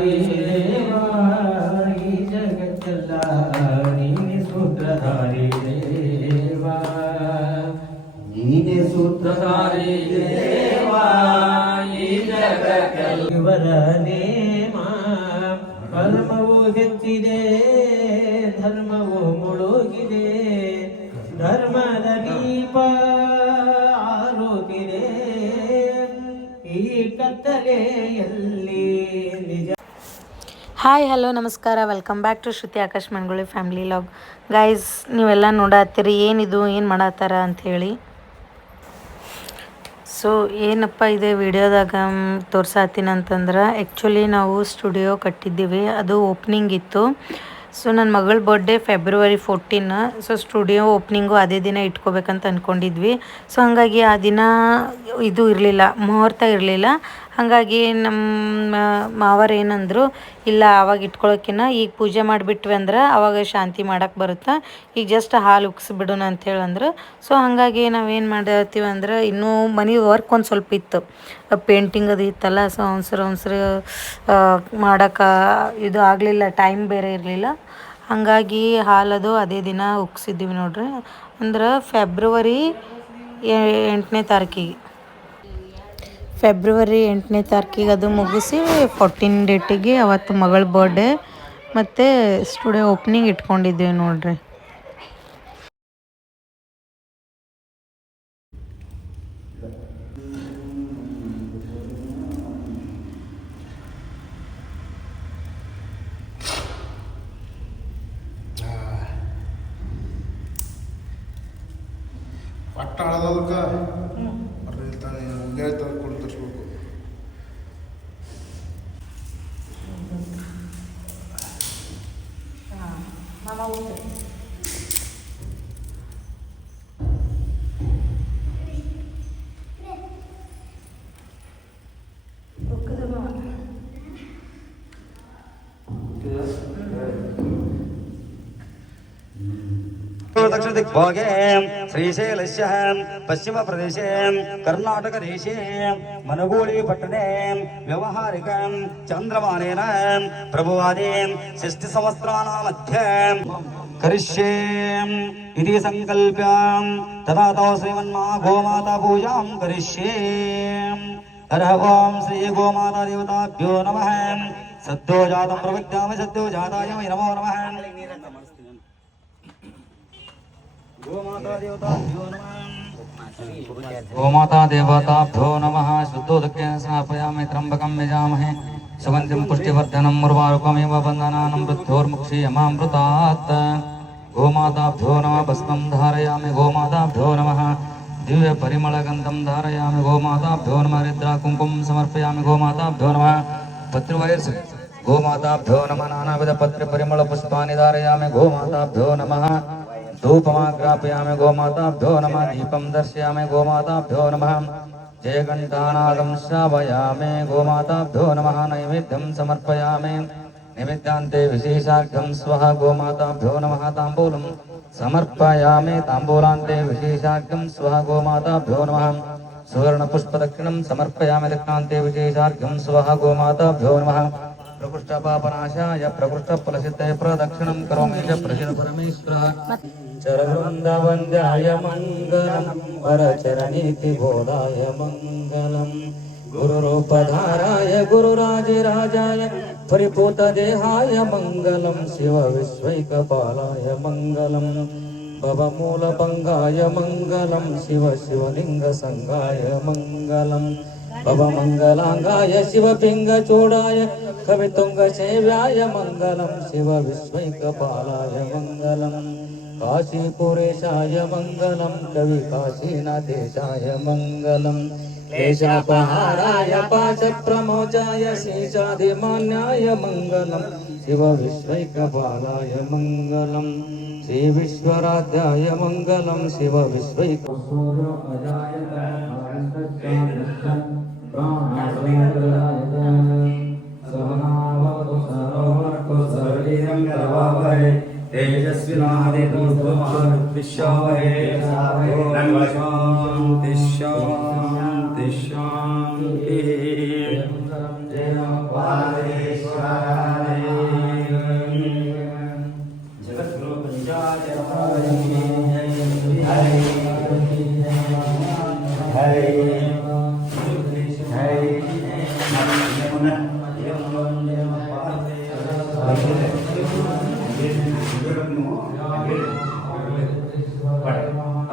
ದೇವಾ ಈ ಜಗತ್ತೆಲ್ಲ ನೀನೆ ಸೂತ್ರಧಾರಿ ದೇವಾ, ನೀನೆ ಸೂತ್ರಧಾರಿ ದೇವಾ ಈ ಜಗತ್ತೆಲ್ಲ. ಇವರ ನೇಮ ಕರ್ಮವು ಹೆಚ್ಚಿದೆ, ಧರ್ಮವು ಮುಳುಗಿದೆ, ಧರ್ಮದ ದೀಪ ಆರುತ್ತಿದೆ ಈ ಕತ್ತಲೆಯಲ್ಲಿ ನಿಜ. ಹಾಯ್ ಹಲೋ ನಮಸ್ಕಾರ, welcome back to Shruti Akash Manguli family log. Guys, ನೀವೆಲ್ಲ ನೋಡತ್ತೀರಿ ಏನಿದು ಏನು ಮಾಡತ್ತಾರ ಅಂಥೇಳಿ. ಸೊ ಏನಪ್ಪ ಇದೆ ವಿಡಿಯೋದಾಗ ತೋರ್ಸಾತೀನಿ ಅಂತಂದ್ರೆ, ಆ್ಯಕ್ಚುಲಿ ನಾವು ಸ್ಟುಡಿಯೋ ಕಟ್ಟಿದ್ದೀವಿ, ಅದು ಓಪ್ನಿಂಗ್ ಇತ್ತು. ಸೊ ನನ್ನ ಮಗಳ ಬರ್ಡೇ ಫೆಬ್ರವರಿ 14. ಸೊ ಸ್ಟುಡಿಯೋ ಓಪ್ನಿಂಗು ಅದೇ ದಿನ ಇಟ್ಕೋಬೇಕಂತ ಅಂದ್ಕೊಂಡಿದ್ವಿ. ಸೊ ಹಾಗಾಗಿ ಆ ದಿನ ಇದು ಇರಲಿಲ್ಲ, ಮುಹೂರ್ತ ಇರಲಿಲ್ಲ. ಹಾಗಾಗಿ ನಮ್ಮ ಮಾವರು ಏನಂದರು, ಇಲ್ಲ ಆವಾಗ ಇಟ್ಕೊಳ್ಳೋಕ್ಕಿಂತ ಈಗ ಪೂಜೆ ಮಾಡಿಬಿಟ್ವಿ ಅಂದ್ರೆ ಆವಾಗ ಶಾಂತಿ ಮಾಡೋಕ್ಕೆ ಬರುತ್ತೆ, ಈಗ ಜಸ್ಟ್ ಹಾಲು ಉಕ್ಸಿಬಿಡೋಣ ಅಂಥೇಳಂದ್ರೆ. ಸೊ ಹಾಗಾಗಿ ನಾವೇನು ಮಾಡತ್ತೀವಿ ಅಂದ್ರೆ, ಇನ್ನೂ ಮನೆ ವರ್ಕ್ ಒಂದು ಸ್ವಲ್ಪ ಇತ್ತು, ಪೇಂಟಿಂಗ್ ಅದು ಇತ್ತಲ್ಲ. ಸೊ ಅವಸರ ಮಾಡೋಕೆ ಇದು ಆಗಲಿಲ್ಲ, ಟೈಮ್ ಬೇರೆ ಇರಲಿಲ್ಲ. ಹಾಗಾಗಿ ಹಾಲದು ಅದೇ ದಿನ ಉಕ್ಸಿದ್ದೀವಿ ನೋಡ್ರಿ. ಅಂದ್ರೆ ಫೆಬ್ರವರಿ 8ನೇ ತಾರೀಕಿಗೆ, ಫೆಬ್ರವರಿ 8ನೇ ತಾರೀಕಿಗೆ ಅದು ಮುಗಿಸಿ 14 ಡೇಟಿಗೆ ಅವತ್ತು ಮಗಳ ಬರ್ಡೇ ಮತ್ತು ಸ್ಟುಡಿಯೋ ಓಪ್ನಿಂಗ್ ಇಟ್ಕೊಂಡಿದ್ದೀವಿ ನೋಡ್ರಿ. ಪಟ್ಟ ಹಳದಕ್ಕೆ ಬರ್ತಾನೆ ಉಗ್ಯಾಯ ತರ್ಕೊಂಡು ತರಿಸ್ಬೇಕು. दक्षिण दिग्भागे श्रीशैलस्य पश्चिम प्रदेशे कर्नाटक देशे मनगूळी पट्टणे व्यवहारिक चंद्रमानेन प्रभुवादे 60 संवत्सराणां मध्ये करिष्ये इति संकल्प्य तदा तौ श्रीमन्मा गोमाता पूजां करिष्ये. हरः ओं श्री गोमाता देवताभ्यो नमः. सद्यो जातं प्रवक्ष्यामि, सद्यो जाताय नमो नमः. गोमाता देवताभ्यो नमः. शुद्धोदकेन स्नापयामि, त्र्यम्बकं यजामहे सुगन्धिं पुष्टिवर्धनं उर्वारुकमेव बन्धनानं मृत्योर्मुक्षीयमामृतात्. गोमाताभ्यो नमः. भस्मं धारयामि, गोमाताभ्यो नमः. दिव्य परिमलगन्धं धारयामि, गोमाताभ्यो नमः. हरिद्राकुङ्कुमं समर्पयामि, गोमाताभ्यो नमः. पत्रवैर्स गोमाताभ्यो नमः. नानाविध पत्र परिमल पुष्पाणि धारयामि, गोमाताभ्यो नमः. धूपमाग्रापयामि, गोमाताभ्यो नमः. दीपं दर्शयामि, गोमाताभ्यो नमः. जयघण्टानादं श्रावयामि, गोमाताभ्यो नमः. नैवेद्यं समर्पयामि, नैवेद्यान्ते विशेषार्घ्यं स्वः, गोमाताभ्यो नमः. ताम्बूलं समर्पयामि, ताम्बूलान्ते विशेषार्घ्यं स्वः, गोमाताभ्यो नमः. सुवर्णपुष्पदक्षिणं समर्पयामि, दक्षिणान्ते विशेषार्घ्यं स्वः, गोमाताभ्यो नमः. प्रकृष्टपापनाशाय प्रकृष्टफलसिद्धये प्रदक्षिणं करोमि च प्रसिद्ध परमेश्वर. चरणवृन्दवन्द्याय मङ्गलं, वरचरणीतिबोधाय मङ्गलं. गुरुरूपधाराय गुरुराजराजाय परिपूतदेहाय मङ्गलं. शिवविश्वैकपालाय मङ्गलं. भवमूलभङ्गाय मङ्गलं. शिवलिङ्गसङ्गाय मङ्गलं. भवमङ्गलाङ्गाय शिवपिङ्गचूडाय कवितुङ्गसेव्याय मङ्गलं. शिवविश्वैकपालाय मङ्गलं. काशीपुरेशाय मङ्गलं. कविकाशीनाथेशाय मङ्गलं. क्लेशापहाराय पाशप्रमोचाय शेषाधिमान्याय मङ्गलं. शिवविश्वैकपालाय मङ्गलं. श्रीविश्वराध्याय मङ्गलं. शिवविश्वैक तेजस्विनादिविश्वावहे शांति शांति शांति.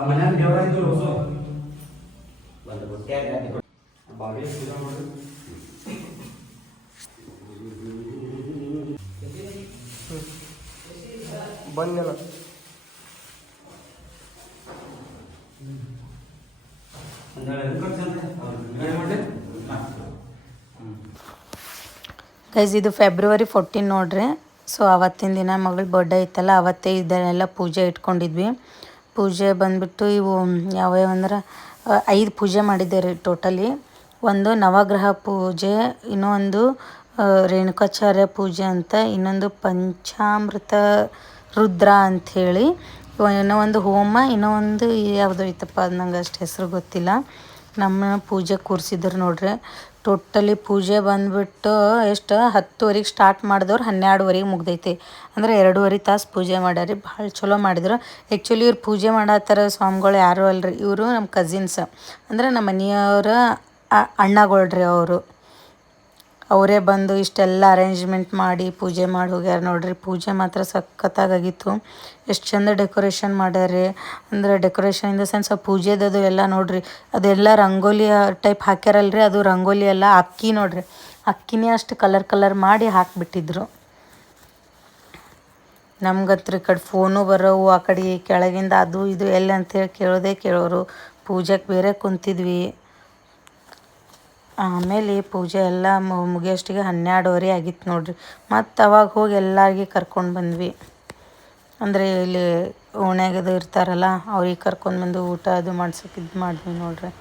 ಮನ್ಯಾಗ ದೇವರ ಇದ್ದು ರೋಸು ಬಂದಿಲ್ಲ ಗೈಸ್ ಇದು ಫೆಬ್ರವರಿ 14 ನೋಡ್ರಿ. ಸೊ ಅವತ್ತಿನ ದಿನ ಮಗಳ ಬರ್ಡೇ ಇತ್ತಲ್ಲ, ಅವತ್ತೇ ಇದನ್ನೆಲ್ಲ ಪೂಜೆ ಇಟ್ಕೊಂಡಿದ್ವಿ. ಪೂಜೆ ಬಂದುಬಿಟ್ಟು ಇವು ಯಾವ್ಯಾವ ಅಂದ್ರೆ 5 ಪೂಜೆ ಮಾಡಿದ್ದೆ ರೀ ಟೋಟಲಿ. ಒಂದು ನವಗ್ರಹ ಪೂಜೆ, ಇನ್ನೊಂದು ರೇಣುಕಾಚಾರ್ಯ ಪೂಜೆ ಅಂತ, ಇನ್ನೊಂದು ಪಂಚಾಮೃತ ರುದ್ರ ಅಂಥೇಳಿ, ಇನ್ನೂ ಒಂದು ಹೋಮ, ಇನ್ನೂ ಒಂದು ಯಾವುದೋ ಐತಪ್ಪ ಅದು ನಂಗೆ ಅಷ್ಟು ಹೆಸರು ಗೊತ್ತಿಲ್ಲ. ನಮ್ಮ ಪೂಜೆ ಕೂರಿಸಿದ್ರು ನೋಡ್ರಿ. ಟೋಟಲಿ ಪೂಜೆ ಬಂದುಬಿಟ್ಟು ಎಷ್ಟು 10ವರೆಗೆ ಸ್ಟಾರ್ಟ್ ಮಾಡಿದವ್ರು 12ವರೆಗೆ ಮುಗ್ದೈತಿ. ಅಂದರೆ 2.5 ತಾಸು ಪೂಜೆ ಮಾಡ್ಯಾರಿ. ಭಾಳ ಚಲೋ ಮಾಡಿದ್ರು. ಆ್ಯಕ್ಚುಲಿ ಇವ್ರು ಪೂಜೆ ಮಾಡತ್ತಾರ ಸ್ವಾಮಿಗಳು ಯಾರೂ ಅಲ್ರಿ, ಇವರು ನಮ್ಮ ಕಸಿನ್ಸ್, ಅಂದರೆ ನಮ್ಮ ಮನೆಯವರ ಅಣ್ಣಗಳ್ರಿ ಅವರು. ಅವರೇ ಬಂದು ಇಷ್ಟೆಲ್ಲ ಅರೇಂಜ್ಮೆಂಟ್ ಮಾಡಿ ಪೂಜೆ ಮಾಡಿ ಹೋಗ್ಯಾರ ನೋಡ್ರಿ. ಪೂಜೆ ಮಾತ್ರ ಸಖತ್ತಾಗಿತ್ತು. ಎಷ್ಟು ಚಂದ ಡೆಕೋರೇಷನ್ ಮಾಡ್ಯಾರಿ ಅಂದರೆ, ಡೆಕೋರೇಷನ್ ಇನ್ ದ ಸೆನ್ಸ್ ಪೂಜೆದದು ಎಲ್ಲ ನೋಡ್ರಿ, ಅದೆಲ್ಲ ರಂಗೋಲಿ ಟೈಪ್ ಹಾಕ್ಯಾರಲ್ರಿ, ಅದು ರಂಗೋಲಿ ಎಲ್ಲ ಅಕ್ಕಿ ನೋಡ್ರಿ, ಅಕ್ಕಿನೇ ಅಷ್ಟು ಕಲರ್ ಮಾಡಿ ಹಾಕಿಬಿಟ್ಟಿದ್ರು. ನಮ್ಗತ್ರ ಈ ಕಡೆ ಫೋನು ಬರೋವು, ಆ ಕಡೆ ಕೆಳಗಿಂದ ಅದು ಇದು ಎಲ್ಲಿ ಅಂತೇಳಿ ಕೇಳೋರು. ಪೂಜೆಗೆ ಬೇರೆ ಕುಂತಿದ್ವಿ. ಆಮೇಲೆ ಪೂಜೆ ಎಲ್ಲ ಮುಗಿಯೋಷ್ಟಿಗೆ 12ವರೆ ಆಗಿತ್ತು ನೋಡ್ರಿ. ಮತ್ತು ಅವಾಗ ಹೋಗಿ ಎಲ್ಲರಿಗೆ ಕರ್ಕೊಂಡು ಬಂದ್ವಿ. ಅಂದರೆ ಇಲ್ಲಿ ಓಣ್ಯಾಗದು ಇರ್ತಾರಲ್ಲ, ಅವ್ರಿಗೆ ಕರ್ಕೊಂಡು ಬಂದು ಊಟ ಅದು ಮಾಡ್ಸೋಕೆ ಇದು ಮಾಡಿದ್ವಿ ನೋಡ್ರಿ.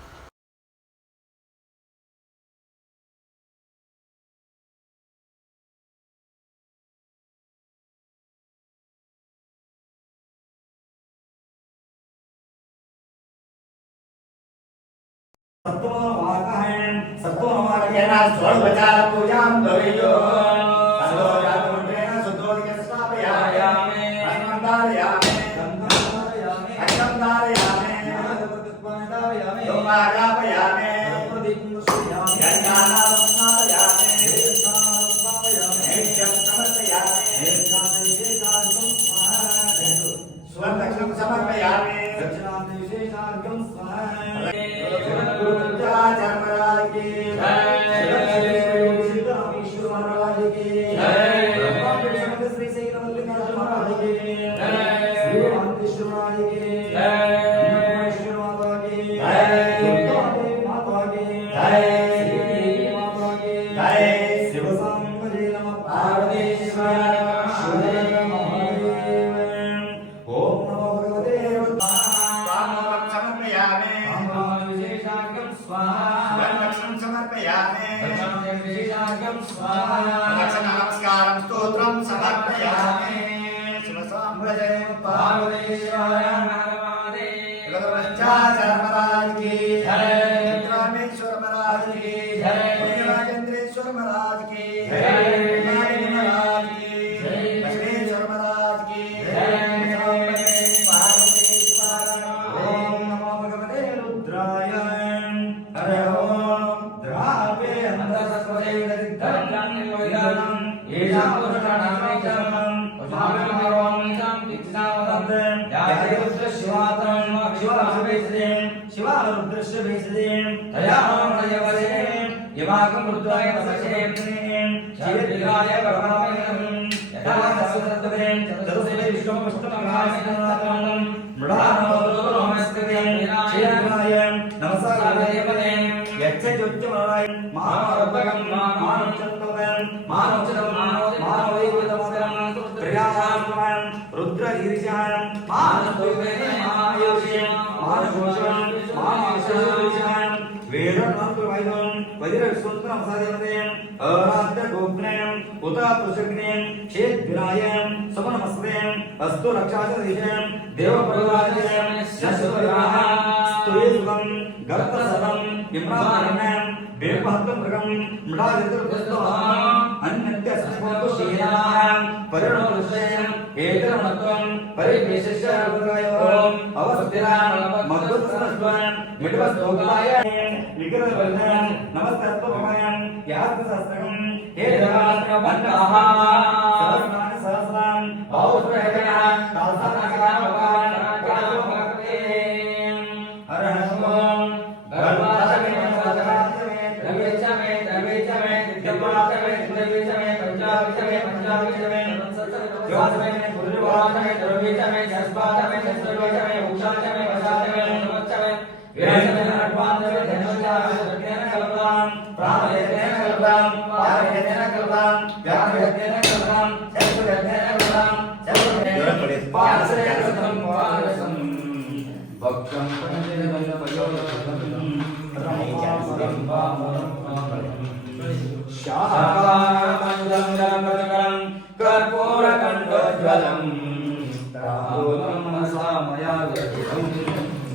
अस्तु रक्षाचरिषें देवप्रदाचें शस्त्रविवाह स्तुयेसुखं गर्तसदं इम्राणं बेपहत्तं मृगं मृडादितृस्तवः अन्यत्यस्मतो शीलाः परिणोदृश्यं एतरमत्वं परिपेशस्य रुद्रायों अवस्थिरां मद्वत्सनस्त्वं मिडवस्तोकाय विकृतवल्लं नमस्तत्वमयं यात्मसस्तकं हे देवास्त्रबन्धाः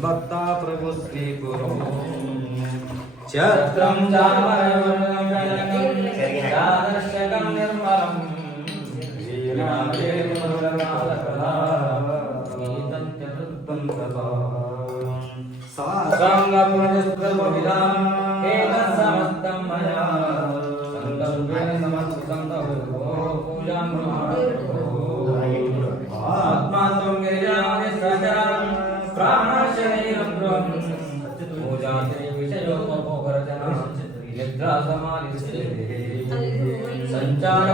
ಭಕ್ತ ಪ್ರಭು ಶ್ರೀ ಗುರು ಛತ್ರಂ ಚಾದರ್ಶಕಂ ನಿರ್ಮಲಂ ಸಂಚಾರ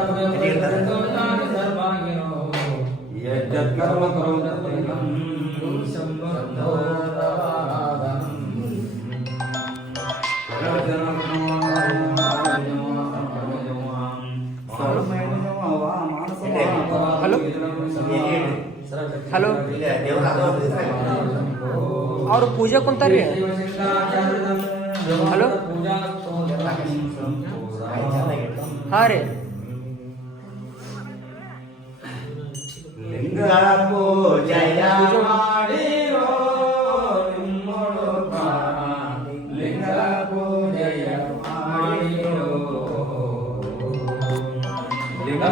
ಯಜ್ಜತ್ಕರ್ಮ ಕರೋತಿ ಹಲೋ ಅವ್ರು ಪೂಜೆ ಕುಂತಾರ್ರಿ ಹಲೋ ಹಾಂ ರೀ ಲಿಂಗ ಪೂಜೆಯ ಮಾಡಿರೋ ನಿಮ್ಮೊಳು ಲಿಂಗ ಪೂಜೆಯ ಮಾಡಿರೋ ಲಿಂಗ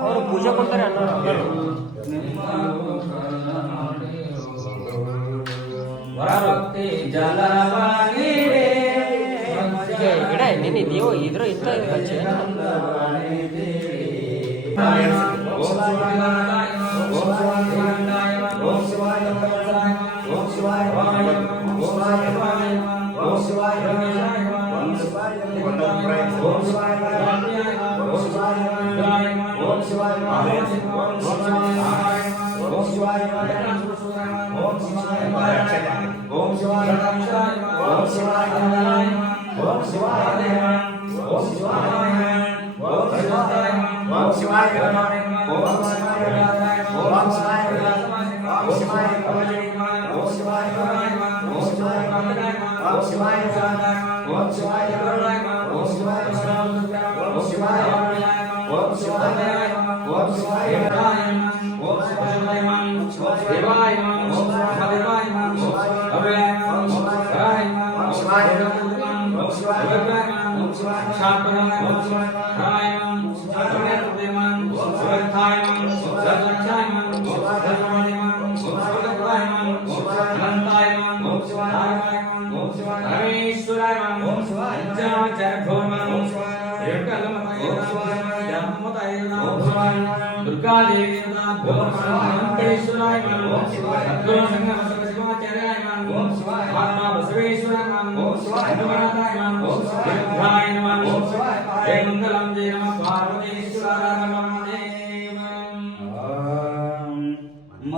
ಅವ್ರು ಪೂಜೆ ಕೊಡ್ತಾರೆ ಗಿಡ ನೀನು ನೀವು ಇದ್ರ ಇಂತ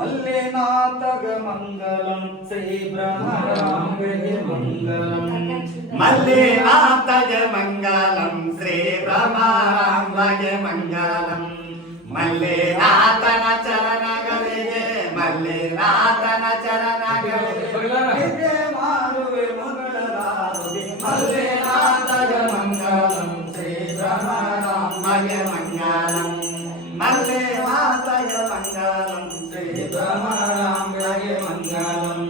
मल्लिनाथग मंगलम श्री ब्रह्मरांगे मंगलम मल्लिनाथग मंगलम श्री ब्रह्मरांगे मंगलम मल्लिनाथन चरणಗಳಿಗೆ मल्लिनाथन चरणಗಳಿಗೆ मारुवे मंगलारुवे मल्लिनाथग मंगलम श्री ब्रह्मरांगे मंगलम मल्लिनाथग मंगलम ब्रह्मरांगे मंगलम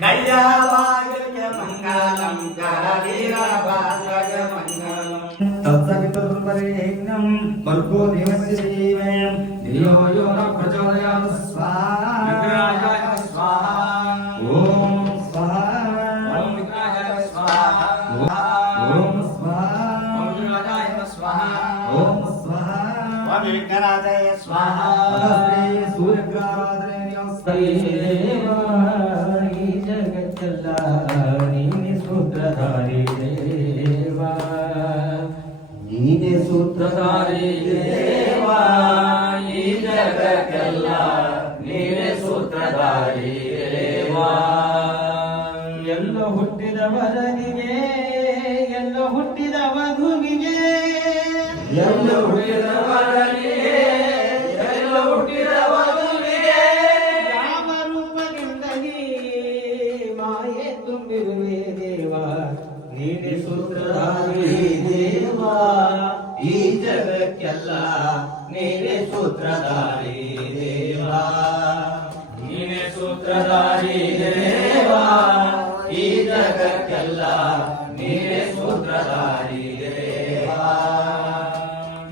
कल्यावागे मंगलम करवीरभागे मंगलम तत्सवितुर्वरेण्यं भर्गो देवस्य धीमहि धियो यो न प्रचोदयात् स्वाहा विग्रहाय स्वाहा ओम स्वाहा ओम विग्रहाय स्वाहा ओम स्वाहा ओम विग्रहाय स्वाहा ओम स्वाहा ओम विघ्नराजाय स्वाहा ಶ್ರೀ ಸೂರ್ಯಗ್ರಹಾರಾಧನೆಯ ಈ ಜಗತ್ತೆಲ್ಲ ನೀನೆ ಸೂತ್ರಧಾರಿ ದೇವಾ ನೀನೆ ಸೂತ್ರಧಾರಿ ದೇವಾ ಈ ಜಗಕ್ಕೆಲ್ಲ ನೀನೆ ಸೂತ್ರಧಾರಿ ದೇವಾ ಎಲ್ಲ ಹುಟ್ಟಿದವರನಿಗೆ ಎಲ್ಲ ಹುಟ್ಟಿದ ವಧುವಿಗೆ ಎಲ್ಲ ಹುಟ್ಟಿದವರನಿಗೆ ಎಲ್ಲ ಹುಟ್ಟಿದ ವಧುವಿಗೆ ಯಾವ ರೂಪದಿಂದಲೇ ಮಾಯೆ ತುಂಬಿರುವೆ ದೇವಾ ನೀನೆ ಸೂತ್ರಧಾರಿ ದೇವಾ ಈ ಜಗಕ್ಕೆಲ್ಲ ನೀನೆ ಸೂತ್ರಧಾರಿ ದೇವಾ ನೀನೆ ಸೂತ್ರಧಾರಿ ದೇವಾ ಈ ಜಗಕ್ಕೆಲ್ಲ ನೀನೆ ಸೂತ್ರಧಾರಿ ದೇವಾ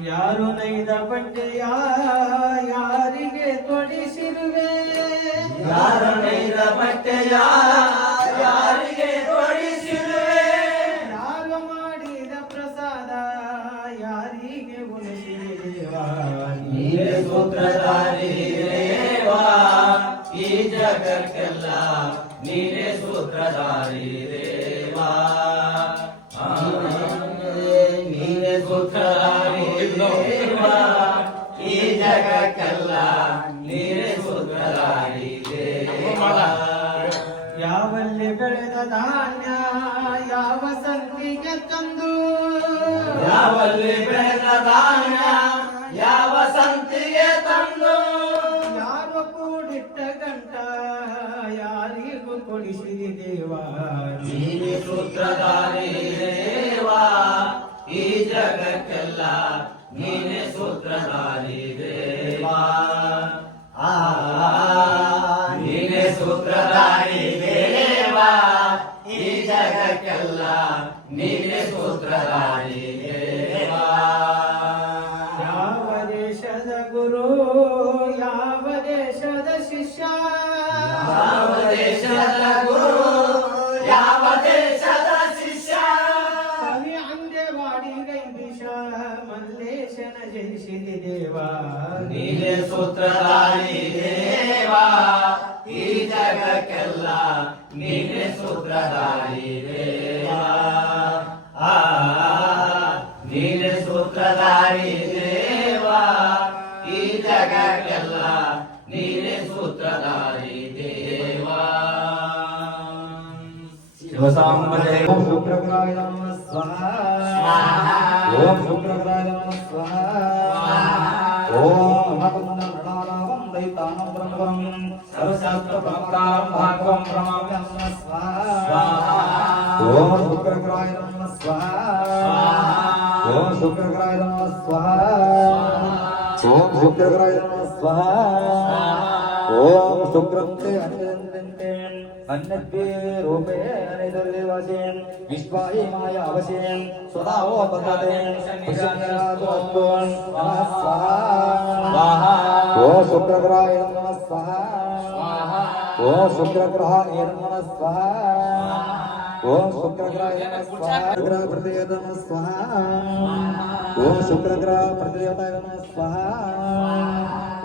ಯಾರು ನೈದ ಬಟ್ಟೆಯ ಯಾರಿಗೆ ತೊಡಿಸಿರುವೆ ಯಾರು ನೈದ ಬಟ್ಟೆಯ ಯಾರಿಗೆ ತೊಡಿಸಿರುವೆ ಯಾರು ಮಾಡಿದ ಪ್ರಸಾದ ಯಾರಿಗೆ ಉಣಿಸಿರುವೆವಾ ನೀನೆ ಸೂತ್ರಧಾರಿ ದೇವಾ ಈ ಜಗಕ್ಕೆಲ್ಲ ನೀನೆ ಸೂತ್ರಧಾರಿ ದೇವಾ ನೀನೆ ಸೂತ್ರಧಾರಿ ದೇವಾ ಈ ಜಗಕ್ಕೆಲ್ಲ ನೀನೆ ಸೂತ್ರಧಾರಿ ದೇವಾ ಯಾವಲ್ಲಿ ಬೆಳೆದ ಧಾನ್ಯ ಯಾವ ಸಂತಿಗೆ ತಂದು ಯಾವಲ್ಲಿ ಬೆಳೆದ ಧಾನ್ಯ ಯಾವ ಸಂತಿಗೆ ತಂದು ಯಾರು ಕೂಡಿಟ್ಟ ಗಂಟ ಯಾರಿಗೂ ಕೊಡಿಸಿದಿ ದೇವಾ ನೀನೆ ಸೂತ್ರಧಾರಿ ದೇವಾ ಈ ಜಗಕ್ಕೆಲ್ಲ ನೀನೆ ಸೂತ್ರಧಾರಿ ದೇವಾ ನೀನೆ ಸೂತ್ರಧಾರಿ ದೇವಾ ಈ ಜಗಕ್ಕೆಲ್ಲ ನೀನೆ ಸೂತ್ರಧಾರಿ ದೇವಾ ಯಾವ ದೇಶದ ಗುರು ಯಾವ ದೇಶದ ಶಿಷ್ಯ ಯಾವ ದೇಶದ ಗುರು ಯಾವ ದೇಶದ ಶಿಷ್ಯ ಕವಿ ಅಂದೆವಾಡಿ ಗೈಂದಿಶ ಮಲ್ಲೇಶನ ಜಯಿಸಿದಿ ದೇವಾ ನೀನೆ ಸೂತ್ರಧಾರಿ ದೇವಾ ಈ ಜಗಕ್ಕೆಲ್ಲ ನೀನೆ ಸೂತ್ರಧಾರಿ ದೇವಾ ನೀನೆ ಸೂತ್ರಧಾರಿ ದೇವಾ ಈ ಜಗಕ್ಕೆಲ್ಲ ನೀನೆ ಸೂತ್ರಧಾರಿ ದೇವಾ ಶಿವಸಾಂಬಜಯ ಓಂ ಶುಕ್ರಗ್ರಹಾಯ ನಮಃ ಸ್ವಾಹ ಓಂ ಶುಕ್ರಗ್ರಹಾಯ ನಮಃ ಸ್ವಾಹ ಓಂ ಮಕುಂದಂ ಪ್ರಣಾಮಂ ದೈತಾನಂ ಬ್ರಹ್ಮಂ ಸರ್ವಶಾಸ್ತ್ರ ಪ್ರಮುಖಾಂ ಭಾಗವಂ ಪ್ರಮಾಮ್ಯಂ ನಮಃ ಸ್ವಾಹ ಓಂ ಶುಕ್ರಗ್ರಹಾಯ ನಮಃ ಸ್ವಾಹ ಓಂ ಶುಕ್ರಗ್ರಹಾಯ ನಮಃ ಸ್ವಾಹ ಓಂ ಶುಕ್ರಗ್ರಹಾಯ ನಮಃ ಸ್ವಾಹ ಓಂ ಶುಕ್ರಂತೆ ಅನ್ಯಂತೆ अन्यद्वे रूपे अनिदुर्लिवसें विश्वायमाय अवसें सदा वो बदते शनिराजोत्तों नमः स्वाहा ओ शुक्रग्रहाय नमः स्वाहा ओ शुक्रग्रहाय नमः स्वाहा ओ शुक्रग्रहाय नमः स्वाहा ग्रह प्रतिदेवताय नमः स्वाहा ओ शुक्रग्रह प्रतिदेवताय नमः स्वाहा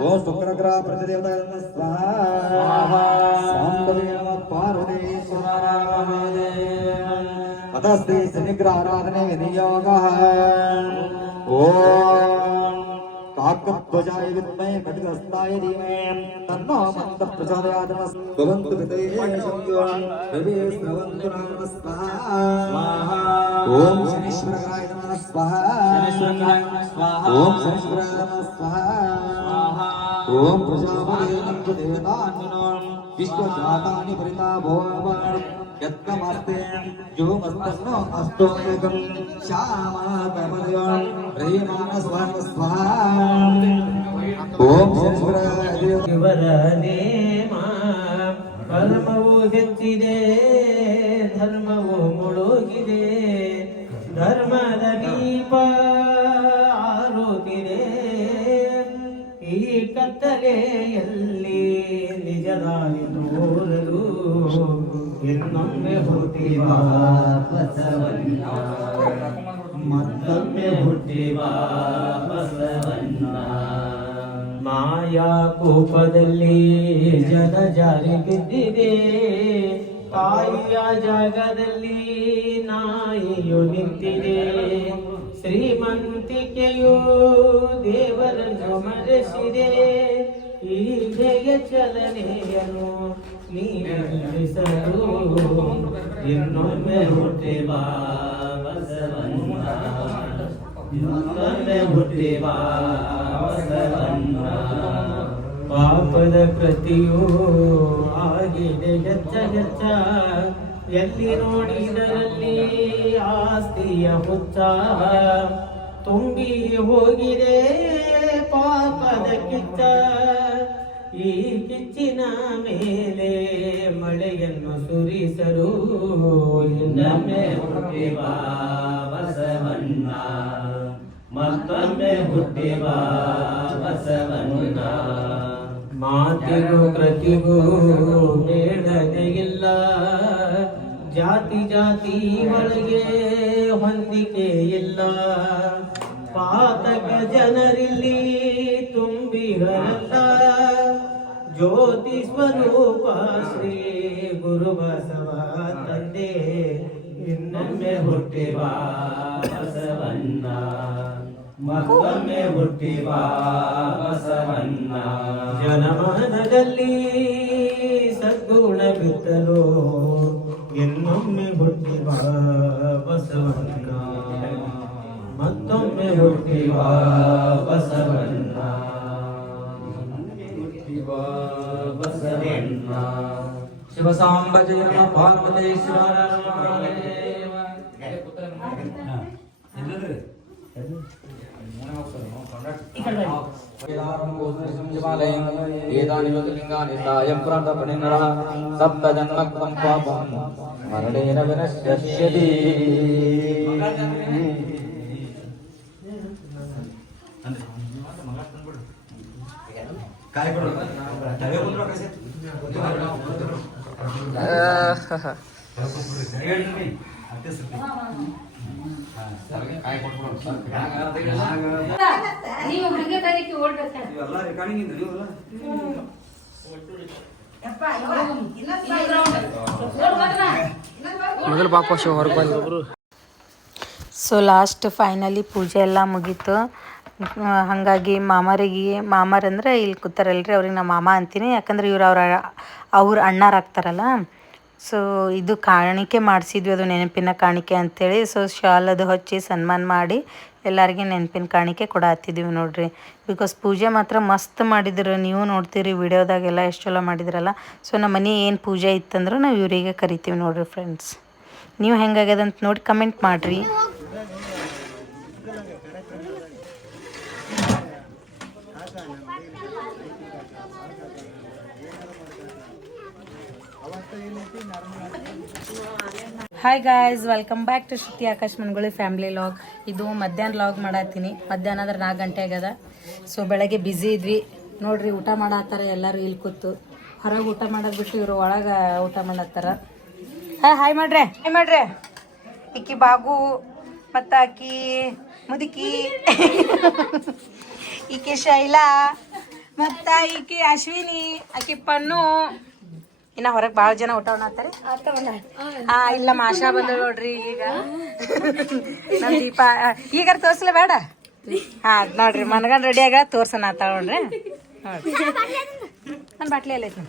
ओ शुक्रग्रह प्रतिदेवताय नमः स्वाहा सांबवे नमः पार्वतीश्वराय अतः श्री शनिग्रह आराधने विनियोगः ओम काकध्वजाय विद्महे खड्गहस्ताय धीमहि तन्नो मन्दः प्रचोदयात् भवन्तु पितये संयोगं रवि स्रवन्तु नमः स्वाहा ओम शनीश्वराय नमः स्वाहा ओम शनीश्वराय नमः स्वाहा ओम प्रजापते नमः देवतान्विनो विश्वजातानि परिता भोवन् यत्कमस्ते योमस्तनो अस्तो एकं श्यामाकमलयं प्रेमानस्वाहा स्वाहा ओम शनीश्वराय ಇವರ ನೇಮ ಕರ್ಮವು ಹೆಚ್ಚಿದೆ ಧರ್ಮವು ಮುಳುಗಿದೆ ಧರ್ಮದ ದೀಪ ಆರುತ್ತಿದೆ ಈ ಕತ್ತಲೆಯಲ್ಲಿ ನಿಜದಾಗಿ ತೋರಲು ಇನ್ನೊಮ್ಮೆ ಹುಟ್ಟಿವ ಬಸವಣ್ಣ ಮತ್ತೊಮ್ಮೆ ಹುಟ್ಟಿವ ಬಸವಣ್ಣ ಮಾಯಾ ಕೂಪದಲ್ಲಿ ಜನ ಜಾರಿ ಬಿದ್ದಿದೆ, ತಾಯಿಯ ಜಾಗದಲ್ಲಿ ನಾಯಿಯು ನಿಂತಿದೆ. ಶ್ರೀಮಂತಿಕೆಯು ದೇವರನ್ನು ಮರೆಸಿದೆ, ಹೀಗೆ ಚಲನೆಯನ್ನು ನೀರಿಸಲು ಇನ್ನೊಮ್ಮೆ ಹುಟ್ಟಿ ಬಾ ಬಸವಣ್ಣ, ಇನ್ನೊಮ್ಮೆ ಹುಟ್ಟಿ ಬಾ ಬಸವಣ್ಣ. ಪಾಪದ ಕೃತಿಯೂ ಆಗಿದೆ ಹೆಚ್ಚ ಹೆಚ್ಚ, ಎಲ್ಲಿ ನೋಡಿದರಲ್ಲಿ ಆಸ್ತಿಯ ಹುಚ್ಚ. ತುಂಬಿ ಹೋಗಿದೆ ಪಾಪದ ಕಿಚ್ಚ, ಈ ಕಿಚ್ಚಿನ ಮೇಲೆ ಮಳೆಯನ್ನು ಸುರಿಸಲು ಇನ್ನೊಮ್ಮೆ ಹುಟ್ಟಿ ಬಾ ಬಸವಣ್ಣ, ಮತ್ತೊಮ್ಮೆ ಹುಟ್ಟಿ ಬಾ ಬಸವಣ್ಣ. ಮಾತಿಗೂ ಕೃತಿಗೂ ಬೇಡನೆ ಇಲ್ಲ, ಜಾತಿ ಜಾತಿ ಒಳಗೆ ಹೊಂದಿಕೆ ಇಲ್ಲ. ಪಾತಕ ಜನರಿಲ್ಲಿ ತುಂಬಿರಲ್ಲ, ಜ್ಯೋತಿ ಸ್ವರೂಪ ಶ್ರೀ ಗುರು ಬಸವ ತಂದೆ, ಇನ್ನೊಮ್ಮೆ ಹುಟ್ಟಿ ಬಾ ಬಸವಣ್ಣ, ಮತ್ತೊಮ್ಮೆ ಹುಟ್ಟಿ ಬಾ ಬಸವಣ್ಣ. ಜನಮನದಲ್ಲಿ ಸದ್ಗುಣ ಬಿತ್ತಲು ಇನ್ನೊಮ್ಮೆ ಹುಟ್ಟಿ ಬಾ ಬಸವಣ್ಣ, ಮತ್ತೊಮ್ಮೆ ಹುಟ್ಟಿ ಬಾ ಬಸವಣ್ಣ, ಹುಟ್ಟಿ ಬಾ ಬಸವಣ್ಣ. ಶಿವಸಾಂಬ ಜಯ ನಮ ಪಾರ್ವತೇಶ್ವರ ಸಪ್ತ ಜನ್ಮಕ್ವಂ ಪಾಪಂ ಮರಣೇನ ವಿನಶ್ಯತಿ. ಮೊದಲು ಪಾಪ ಶೋ ಹೊರಗೆ ಬಂದು. ಸೊ ಲಾಸ್ಟ್ ಫೈನಲಿ ಪೂಜೆ ಎಲ್ಲ ಮುಗೀತು. ಹಾಗಾಗಿ ಮಾಮರಂದ್ರೆ ಇಲ್ಲಿ ಕೂತಾರಲ್ರಿ, ಅವ್ರಿಗೆ ನಾ ಮಾಮ ಅಂತೀನಿ, ಯಾಕಂದ್ರೆ ಇವ್ರು ಅವ್ರ ಅಣ್ಣಾರಾಗ್ತಾರಲ್ಲ. ಸೊ ಇದು ಕಾಣಿಕೆ ಮಾಡಿಸಿದ್ವಿ, ಅದು ನೆನಪಿನ ಕಾಣಿಕೆ ಅಂಥೇಳಿ. ಸೊ ಶಾಲ್ ಅದು ಹಚ್ಚಿ ಸನ್ಮಾನ ಮಾಡಿ ಎಲ್ಲರಿಗೆ ನೆನಪಿನ ಕಾಣಿಕೆ ಕೊಡತ್ತಿದ್ದೀವಿ ನೋಡ್ರಿ. ಬಿಕಾಸ್ ಪೂಜೆ ಮಾತ್ರ ಮಸ್ತ್ ಮಾಡಿದ್ರು, ನೀವು ನೋಡ್ತೀರಿ ವಿಡಿಯೋದಾಗೆಲ್ಲ ಎಷ್ಟು ಚಲೋ ಮಾಡಿದ್ರಲ್ಲ. ಸೊ ನಮ್ಮ ಮನೆ ಏನು ಪೂಜೆ ಇತ್ತಂದ್ರೆ ನಾವು ಇವರಿಗೆ ಕರಿತೀವಿ ನೋಡ್ರಿ ಫ್ರೆಂಡ್ಸ್. ನೀವು ಹೆಂಗಾಗ್ಯದಂತ ನೋಡಿ ಕಮೆಂಟ್ ಮಾಡಿರಿ. Hi guys, welcome back to Shruti Akash Manguli family log. ಇದು ಮಧ್ಯಾಹ್ನ ಲಾಗ್ ಮಾಡತ್ತೀನಿ. ಮಧ್ಯಾಹ್ನ ಅಂದ್ರೆ 4 ಗಂಟೆ ಆಗ್ಯದ. ಸೊ ಬೆಳಗ್ಗೆ ಬ್ಯುಸಿ ಇದ್ವಿ ನೋಡ್ರಿ. ಊಟ ಮಾಡತ್ತಾರ ಎಲ್ಲರೂ ಇಲ್ಲಿ ಕೂತು. ಹೊರಗೆ ಊಟ ಮಾಡೋದು ಬಿಟ್ಟು ಇವರು ಒಳಗೆ ಊಟ ಮಾಡತ್ತಾರ. ಹಾಯ್ ಮಾಡ್ರೆ, ಹಾಯ್ ಮಾಡ್ರೆ. ಈಕಿ ಬಾಗು ಮತ್ತು ಆಕಿ ಮುದುಕಿ, ಈಕಿ ಶೈಲಾ ಮತ್ತು ಈಕಿ ಅಶ್ವಿನಿ, ಆಕಿ ಪನ್ನು. ಇನ್ನ ಹೊರಗೆ ಭಾಳ ಜನ ಊಟ ಮಾಡತ್ತಾರೆ. ಇಲ್ಲ ಮಾಷಾ ಬಂದ ನೋಡ್ರಿ. ಈಗ ನಮ್ ದೀಪ ಈಗಾರ ತೋರ್ಸ್ಲ ಬೇಡ. ನೋಡ್ರಿ ಮನ್ಗಂಡ್ ರೆಡಿ ಆಗ ತೋರ್ಸೋಣ ನೋಡ್ರಿ. ನೋಡ್ರಿ ನನ್ನ ಬಾಟ್ಲಿ ಎಲ್ಲ ಐತಿ.